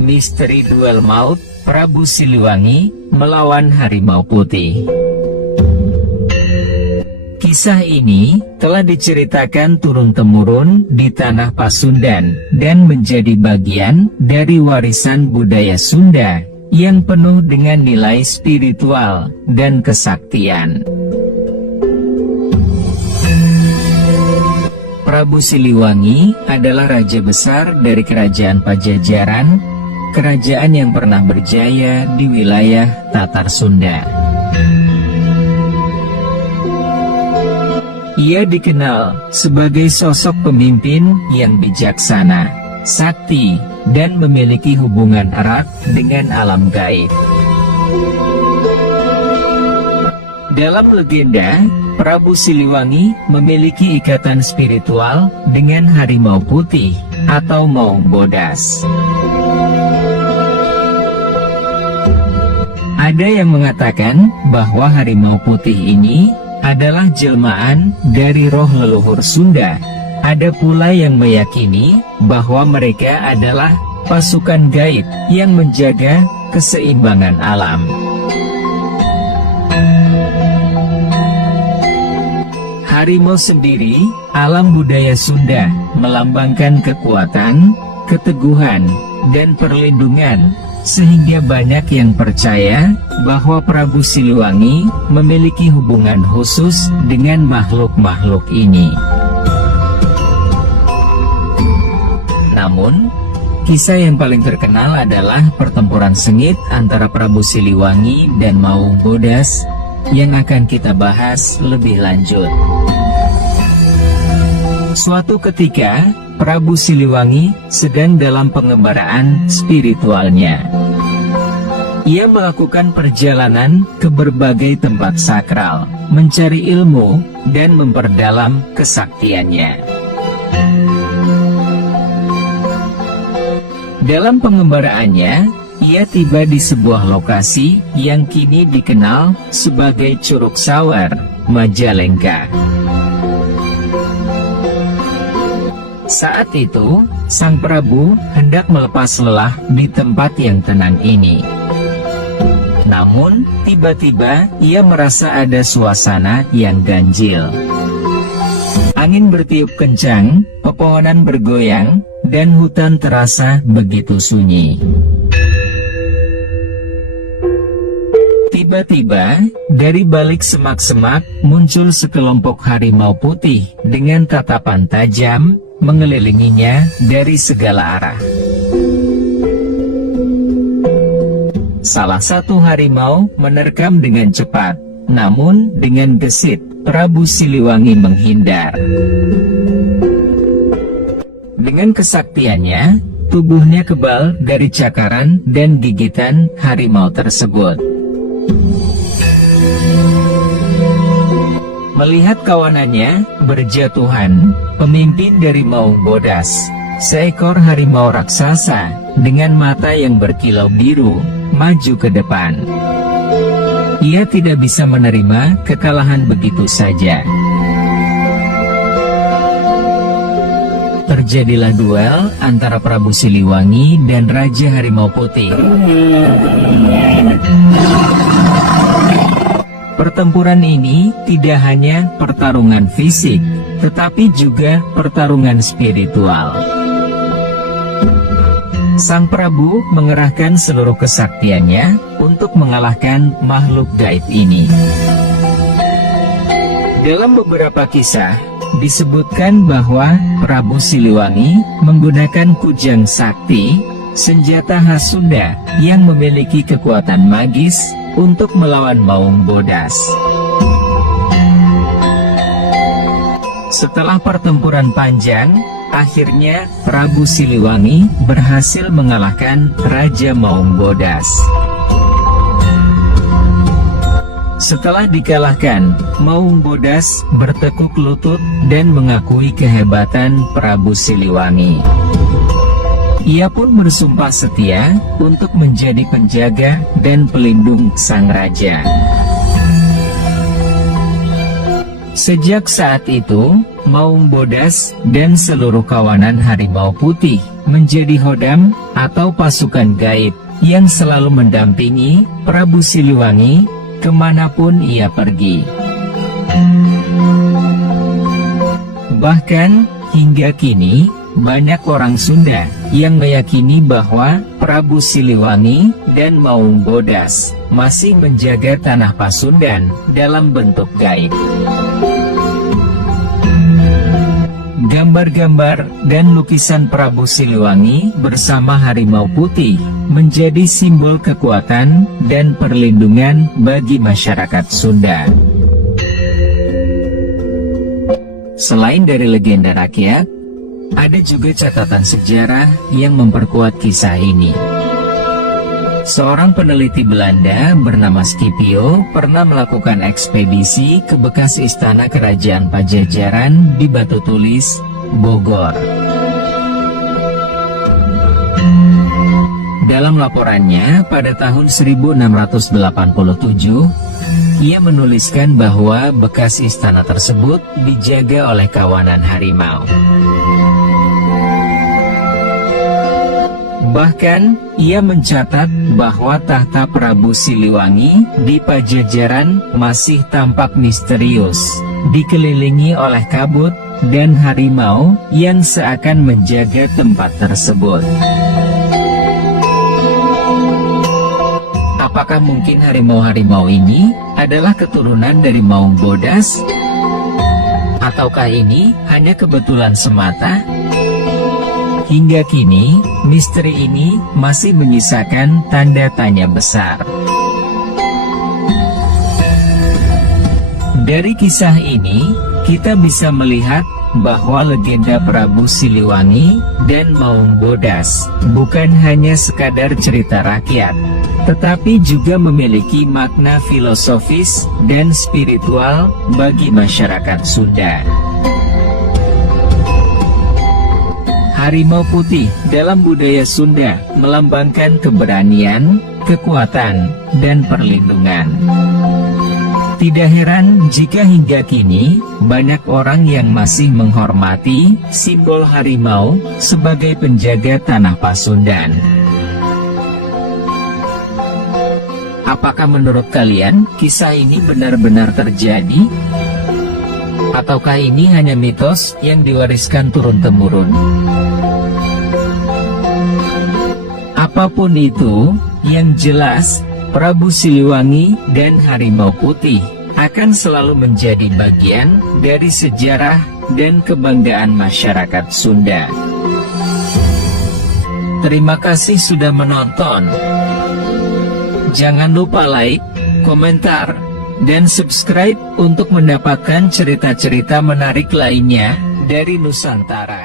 Misteri Duel Maut, Prabu Siliwangi melawan Harimau Putih. Kisah ini telah diceritakan turun-temurun di tanah Pasundan dan menjadi bagian dari warisan budaya Sunda yang penuh dengan nilai spiritual dan kesaktian. Prabu Siliwangi adalah raja besar dari kerajaan Pajajaran, kerajaan yang pernah berjaya di wilayah Tatar Sunda. Ia dikenal sebagai sosok pemimpin yang bijaksana, sakti, dan memiliki hubungan erat dengan alam gaib. Dalam legenda, Prabu Siliwangi memiliki ikatan spiritual dengan Harimau Putih atau Maung Bodas. Ada yang mengatakan bahwa Harimau Putih ini adalah jelmaan dari roh leluhur Sunda. Ada pula yang meyakini bahwa mereka adalah pasukan gaib yang menjaga keseimbangan alam. Harimau sendiri, alam budaya Sunda, melambangkan kekuatan, keteguhan, dan perlindungan, sehingga banyak yang percaya bahwa Prabu Siliwangi memiliki hubungan khusus dengan makhluk-makhluk ini. Namun, kisah yang paling terkenal adalah pertempuran sengit antara Prabu Siliwangi dan Maung Bodas yang akan kita bahas lebih lanjut. Suatu ketika, Prabu Siliwangi sedang dalam pengembaraan spiritualnya. Ia melakukan perjalanan ke berbagai tempat sakral, mencari ilmu dan memperdalam kesaktiannya. Dalam pengembaraannya, ia tiba di sebuah lokasi yang kini dikenal sebagai Curug Sawar, Majalengka. Saat itu, Sang Prabu hendak melepas lelah di tempat yang tenang ini. Namun, tiba-tiba ia merasa ada suasana yang ganjil. Angin bertiup kencang, pepohonan bergoyang, dan hutan terasa begitu sunyi. Tiba-tiba, dari balik semak-semak muncul sekelompok harimau putih dengan tatapan tajam, mengelilinginya dari segala arah. Salah satu harimau menerkam dengan cepat, namun dengan gesit, Prabu Siliwangi menghindar. Dengan kesaktiannya, tubuhnya kebal dari cakaran dan gigitan harimau tersebut. Melihat kawanannya berjatuhan, pemimpin dari Maung Bodas, seekor harimau raksasa dengan mata yang berkilau biru, maju ke depan. Ia tidak bisa menerima kekalahan begitu saja. Terjadilah duel antara Prabu Siliwangi dan Raja Harimau Putih. Pertempuran ini tidak hanya pertarungan fisik, tetapi juga pertarungan spiritual. Sang Prabu mengerahkan seluruh kesaktiannya untuk mengalahkan makhluk gaib ini. Dalam beberapa kisah, disebutkan bahwa Prabu Siliwangi menggunakan kujang sakti, senjata khas Sunda yang memiliki kekuatan magis, untuk melawan Maung Bodas. Setelah pertempuran panjang, akhirnya Prabu Siliwangi berhasil mengalahkan Raja Maung Bodas. Setelah dikalahkan, Maung Bodas bertekuk lutut dan mengakui kehebatan Prabu Siliwangi. Ia pun bersumpah setia untuk menjadi penjaga dan pelindung sang raja. Sejak saat itu, Maung Bodas dan seluruh kawanan Harimau Putih menjadi Hodam atau pasukan gaib yang selalu mendampingi Prabu Siliwangi kemanapun ia pergi. Bahkan hingga kini banyak orang Sunda yang meyakini bahwa Prabu Siliwangi dan Maung Bodas masih menjaga tanah Pasundan dalam bentuk gaib. Gambar-gambar dan lukisan Prabu Siliwangi bersama harimau putih menjadi simbol kekuatan dan perlindungan bagi masyarakat Sunda. Selain dari legenda rakyat, ada juga catatan sejarah yang memperkuat kisah ini. Seorang peneliti Belanda bernama Scipio pernah melakukan ekspedisi ke bekas istana kerajaan Pajajaran di Batu Tulis, Bogor. Dalam laporannya pada tahun 1687, ia menuliskan bahwa bekas istana tersebut dijaga oleh kawanan harimau. Bahkan, ia mencatat bahwa tahta Prabu Siliwangi di Pajajaran masih tampak misterius, dikelilingi oleh kabut dan harimau yang seakan menjaga tempat tersebut. Apakah mungkin harimau-harimau ini adalah keturunan dari Maung Bodas? Ataukah ini hanya kebetulan semata? Hingga kini, misteri ini masih menyisakan tanda tanya besar. Dari kisah ini, kita bisa melihat bahwa legenda Prabu Siliwangi dan Maung Bodas bukan hanya sekadar cerita rakyat, tetapi juga memiliki makna filosofis dan spiritual bagi masyarakat Sunda. Harimau putih dalam budaya Sunda melambangkan keberanian, kekuatan, dan perlindungan. Tidak heran jika hingga kini banyak orang yang masih menghormati simbol harimau sebagai penjaga tanah Pasundan. Apakah menurut kalian kisah ini benar-benar terjadi? Ataukah ini hanya mitos yang diwariskan turun-temurun? Apapun itu, yang jelas, Prabu Siliwangi dan Harimau Putih akan selalu menjadi bagian dari sejarah dan kebanggaan masyarakat Sunda. Terima kasih sudah menonton. Jangan lupa like, komentar, dan subscribe untuk mendapatkan cerita-cerita menarik lainnya dari Nusantara.